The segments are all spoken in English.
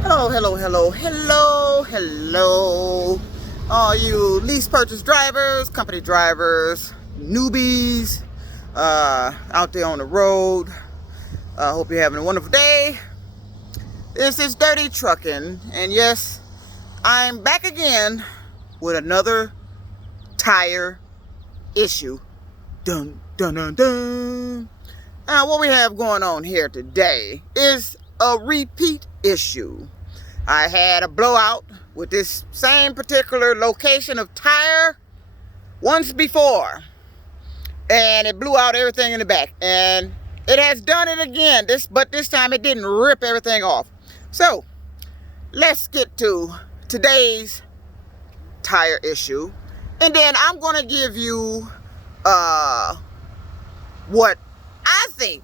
Hello, hello, hello, hello, hello. All you lease purchase drivers, company drivers, newbies, out there on the road. Hope you're having a wonderful day. This is Dirty Trucking, and yes, I'm back again with another tire issue. Dun, dun, dun, dun. Now, what we have going on here today is a repeat issue. I had a blowout with this same particular location of tire once before, and it blew out everything in the back, and it has done it again, but this time it didn't rip everything off. So let's get to today's tire issue, and then I'm going to give you what I think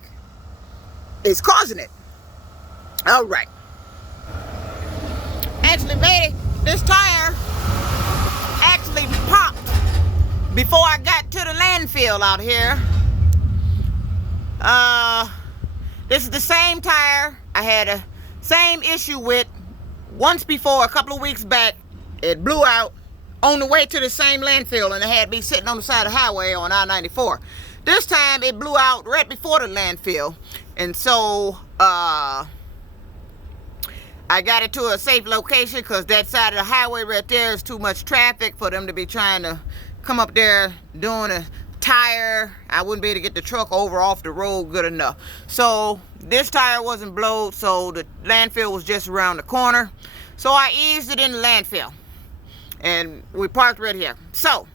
is causing it. All right. Actually, lady, this tire actually popped before I got to the landfill out here. This is the same tire I had a same issue with once before, a couple of weeks back. It blew out on the way to the same landfill, and it had me sitting on the side of the highway on I-94. This time it blew out right before the landfill, and so I got it to a safe location because that side of the highway right there is too much traffic for them to be trying to come up there doing a tire. I wouldn't be able to get the truck over off the road good enough. So this tire wasn't blowed, so the landfill was just around the corner. So I eased it in the landfill, and we parked right here. So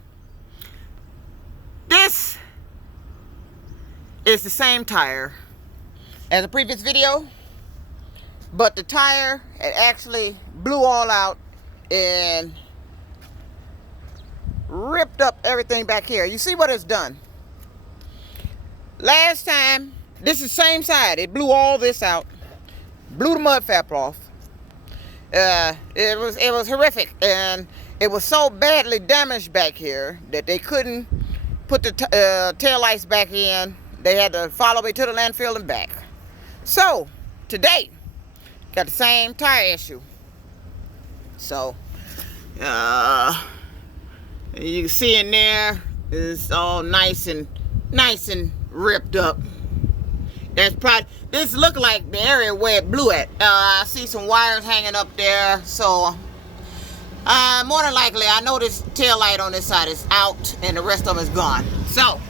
this is the same tire as the previous video, but the tire had actually blew all out and ripped up everything back here. You see what it's done? Last time, this is the same side. It blew all this out, blew the mud flap off. It was horrific, and it was so badly damaged back here that they couldn't put the tail lights back in. They had to follow me to the landfill and back. So today, got the same tire issue. So you can see in there, it's all nice and ripped up. That's probably, this look like the area where it blew at. I see some wires hanging up there, so more than likely, I know this tail light on this side is out and the rest of them is gone. So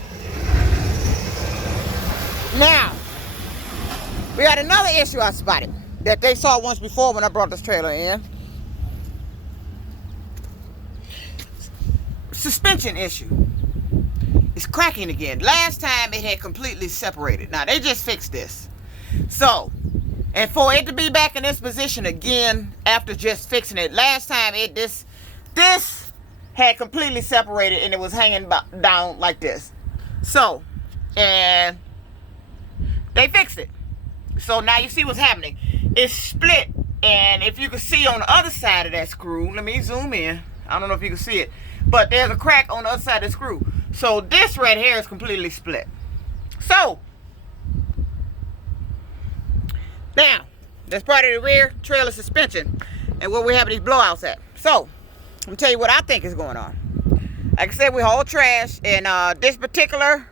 now we got another issue I spotted that they saw once before when I brought this trailer in. Suspension issue. It's cracking again. Last time it had completely separated. Now they just fixed this. So, and for it to be back in this position again after just fixing it, last time this had completely separated and it was hanging down like this. So, and they fixed it. So now you see what's happening. It's split, and if you can see on the other side of that screw, let me zoom in. I don't know if you can see it, but there's a crack on the other side of the screw. So this right here is completely split. So now that's part of the rear trailer suspension and where we have these blowouts at. So let me tell you what I think is going on. Like I said, we haul trash, and this particular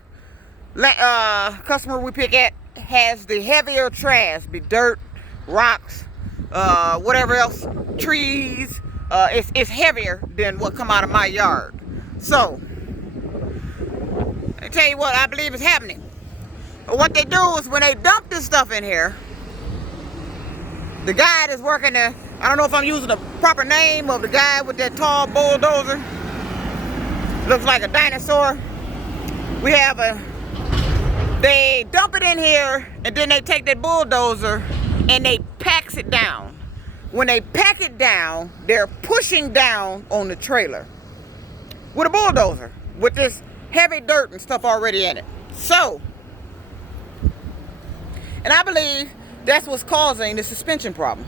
customer we pick at has the heavier trash, be dirt, rocks, whatever else, trees. It's heavier than what come out of my yard. So I tell you what I believe is happening. What they do is when they dump this stuff in here, the guy that's working there, I don't know if I'm using the proper name of the guy with that tall bulldozer, looks like a dinosaur. They dump it in here, and then they take that bulldozer and they packs it down. When they pack it down, they're pushing down on the trailer with a bulldozer with this heavy dirt and stuff already in it. So, and I believe that's what's causing the suspension problem.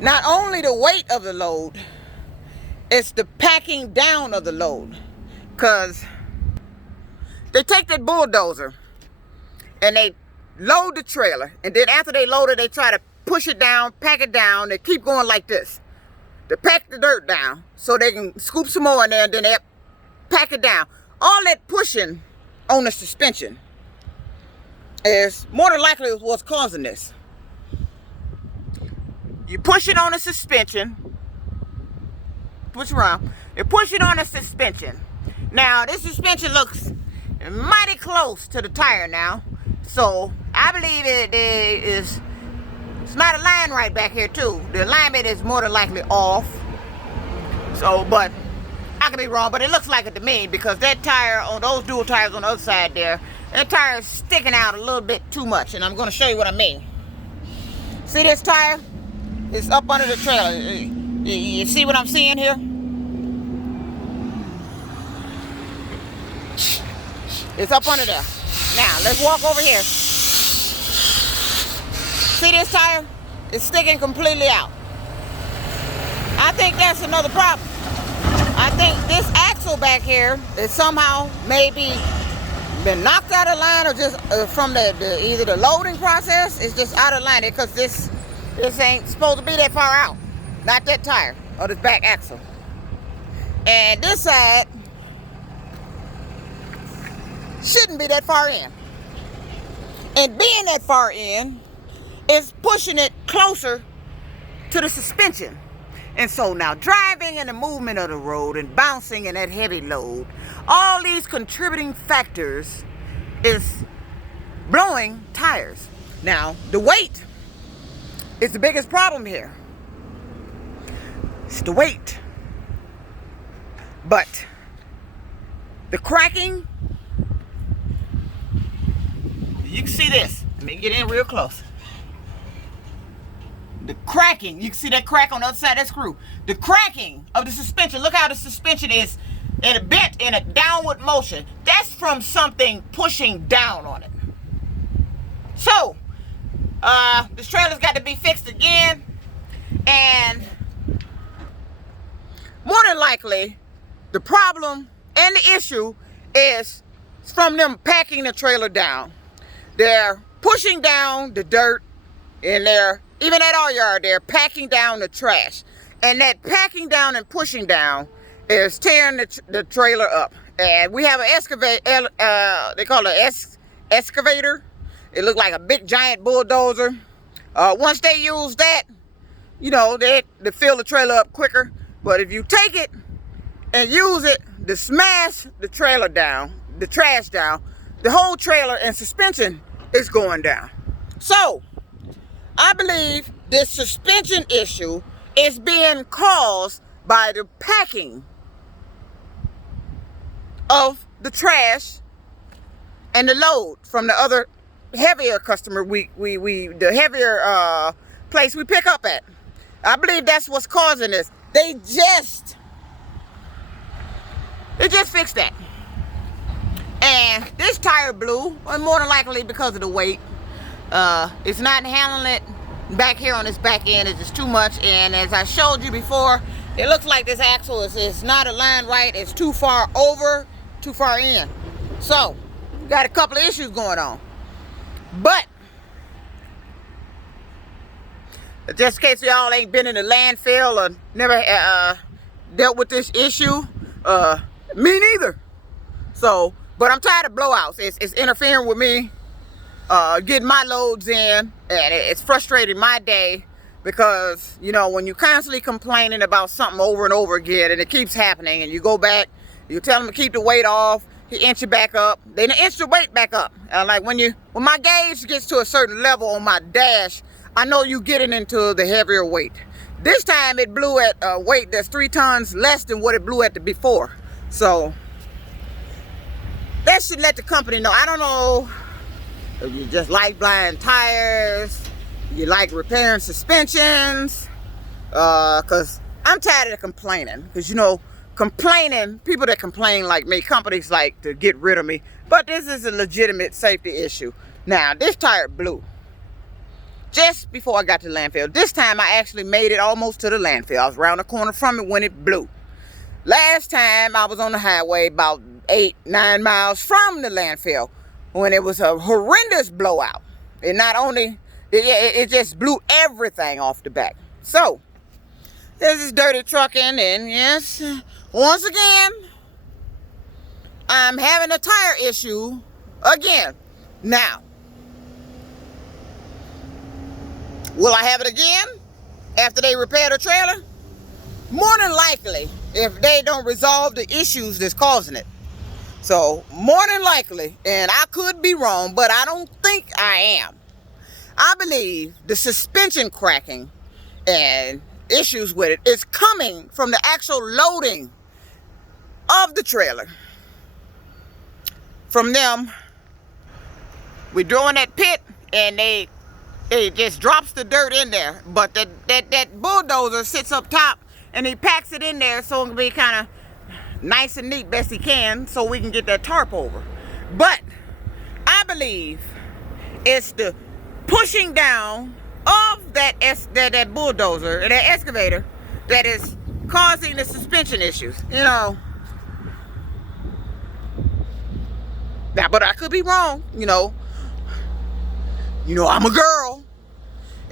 Not only the weight of the load, it's the packing down of the load. Because they take that bulldozer and they load the trailer, and then after they load it, they try to push it down, pack it down. They keep going like this. They pack the dirt down so they can scoop some more in there, and then they pack it down. All that pushing on the suspension is more than likely what's causing this. You push it on the suspension. Push around. You push it on the suspension. Now, this suspension looks mighty close to the tire now. So, I believe it's not aligned right back here too. The alignment is more than likely off. So, but I could be wrong, but it looks like it to me because that tire on those dual tires on the other side there, that tire is sticking out a little bit too much, and I'm going to show you what I mean. See this tire? It's up under the trailer. You see what I'm seeing here? It's up under there. Now, let's walk over here. See this tire? It's sticking completely out. I think that's another problem. I think this axle back here is somehow maybe been knocked out of line, or just from either the loading process, it's just out of line because this ain't supposed to be that far out. Not that tire or this back axle. And this side shouldn't be that far in. And being that far in is pushing it closer to the suspension. And so now driving and the movement of the road and bouncing in that heavy load, all these contributing factors is blowing tires. Now, the weight is the biggest problem here. It's the weight. But the cracking, you can see this. Let me get in real close. The cracking, you can see that crack on the other side of that screw. The cracking of the suspension, look how the suspension is in a bent in a downward motion. That's from something pushing down on it. So, this trailer's got to be fixed again. And more than likely, the problem and the issue is from them packing the trailer down. They're pushing down the dirt in there. Even at our yard, they're packing down the trash. And that packing down and pushing down is tearing the trailer up. And we have an excavator, they call it excavator. It looks like a big giant bulldozer. Once they use that, you know, they fill the trailer up quicker. But if you take it and use it to smash the trailer down, the trash down, the whole trailer and suspension is going down. So, I believe this suspension issue is being caused by the packing of the trash and the load from the other heavier customer, the heavier place we pick up at. I believe that's what's causing this. They just fixed that. And this tire blew, and more than likely because of the weight. It's not handling it back here on this back end. It's just too much. And as I showed you before, it looks like this axle is not aligned right. It's too far over, too far in. So, we got a couple of issues going on. But, just in case y'all ain't been in the landfill or never dealt with this issue, me neither. So, but I'm tired of blowouts. It's interfering with me getting my loads in, and it's frustrating my day because, you know, when you're constantly complaining about something over and over again and it keeps happening, and you go back, you tell him to keep the weight off, he inch it back up, then he inch the weight back up. Like when my gauge gets to a certain level on my dash, I know you getting into the heavier weight. This time it blew at a weight that's 3 tons less than what it blew at the before. So that should let the company know. I don't know if you just like blind tires, you like repairing suspensions, because I'm tired of complaining. Because, you know, complaining, people that complain like me, companies like to get rid of me. But this is a legitimate safety issue. Now, this tire blew just before I got to the landfill. This time I actually made it almost to the landfill. I was around the corner from it when it blew. Last time I was on the highway about 8-9 miles from the landfill when it was a horrendous blowout. It not only It just blew everything off the back. So, this is dirty trucking, and yes, once again, I'm having a tire issue again. Now, will I have it again after they repair the trailer? More than likely, if they don't resolve the issues that's causing it. So, more than likely, and I could be wrong, but I don't think I am. I believe the suspension cracking and issues with it is coming from the actual loading of the trailer. From them, we doing that pit and they just drops the dirt in there, but that bulldozer sits up top and he packs it in there so it can be kind of nice and neat best he can, so we can get that tarp over. But I believe it's the pushing down of that bulldozer and that excavator that is causing the suspension issues. Now, but I could be wrong. I'm a girl,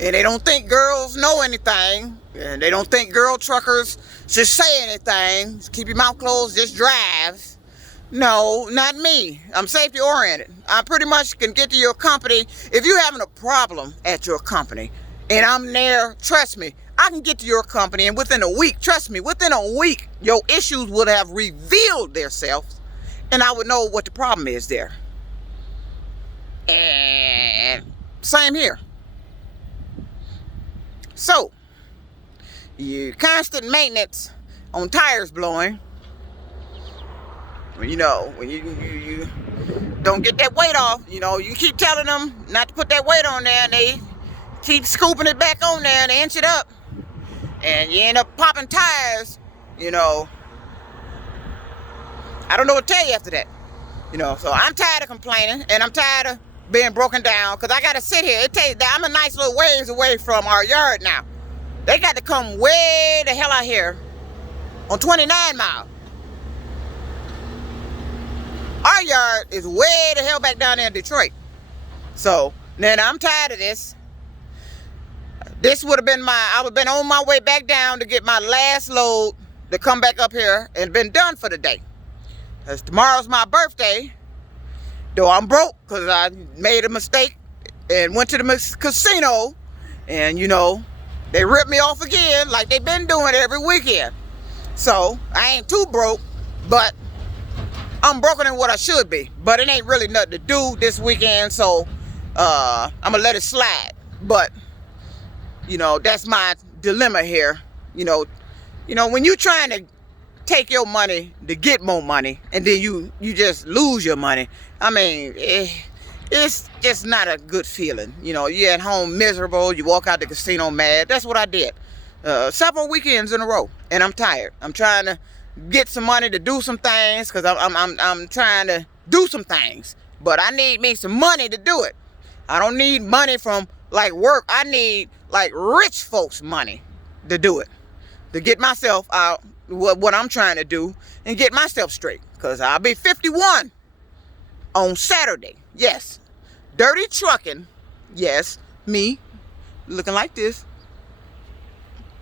and they don't think girls know anything, and they don't think girl truckers should say anything. Just keep your mouth closed, just drive. No, not me. I'm safety oriented. I pretty much can get to your company. If you're having a problem at your company and I'm there, trust me, I can get to your company, and within a week, trust me, within a week, your issues would have revealed themselves and I would know what the problem is there. And same here. So, your constant maintenance on tires blowing, when you don't get that weight off, you keep telling them not to put that weight on there, and they keep scooping it back on there and they inch it up, and you end up popping tires. I don't know what to tell you after that. So I'm tired of complaining, and I'm tired of being broken down, because I got to sit here. I'm a nice little ways away from our yard now. They got to come way the hell out here on 29 Mile. Our yard is way the hell back down there in Detroit. So, then I'm tired of this. This would have been I would have been on my way back down to get my last load to come back up here and been done for the day. Because tomorrow's my birthday. Though I'm broke because I made a mistake and went to the casino. And, they ripped me off again like they've been doing every weekend. So, I ain't too broke, but I'm broken in what I should be. But it ain't really nothing to do this weekend, so I'm going to let it slide. But, that's my dilemma here. When you're trying to take your money to get more money, and then you just lose your money, it's just not a good feeling. You're at home miserable, you walk out the casino mad. That's what I did several weekends in a row, and I'm tired. I'm trying to get some money to do some things, because I'm trying to do some things, but I need me some money to do it. I don't need money from work. I need rich folks money to do it, to get myself out what I'm trying to do and get myself straight, because I'll be 51 on Saturday. Yes, dirty trucking. Yes, me looking like this,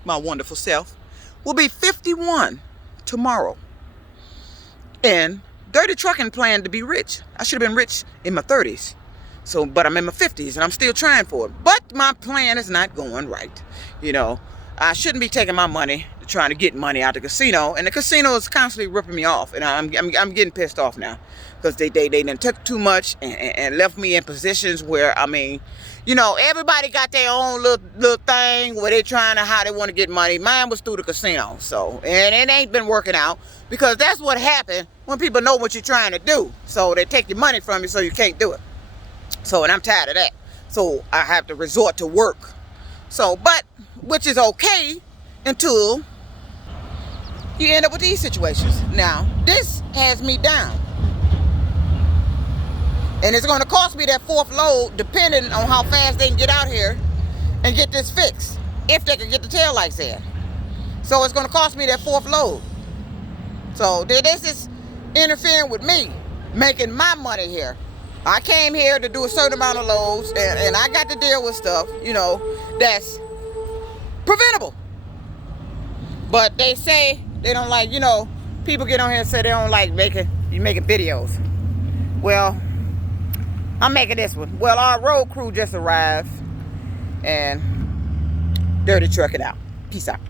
my wonderful self, will be 51 tomorrow. And dirty trucking planned to be rich. I should have been rich in my 30s. But I'm in my 50s and I'm still trying for it. But my plan is not going right. I shouldn't be taking my money, trying to get money out the casino, and the casino is constantly ripping me off, and I'm getting pissed off now, because they done took too much and left me in positions where, everybody got their own little thing where they trying to, how they want to get money. Mine was through the casino, and it ain't been working out, because that's what happened when people know what you're trying to do. So they take your money from you so you can't do it. And I'm tired of that. So I have to resort to work. Which is okay until you end up with these situations. Now, this has me down. And it's going to cost me that fourth load, depending on how fast they can get out here and get this fixed, if they can get the taillights in. So it's going to cost me that fourth load. So this is interfering with me making my money here. I came here to do a certain amount of loads, and I got to deal with stuff, you know, that's preventable. But they say they don't like, you know, people get on here and say they don't like making videos. Well, I'm making this one. Well, our road crew just arrived, and dirty truck it out. Peace out.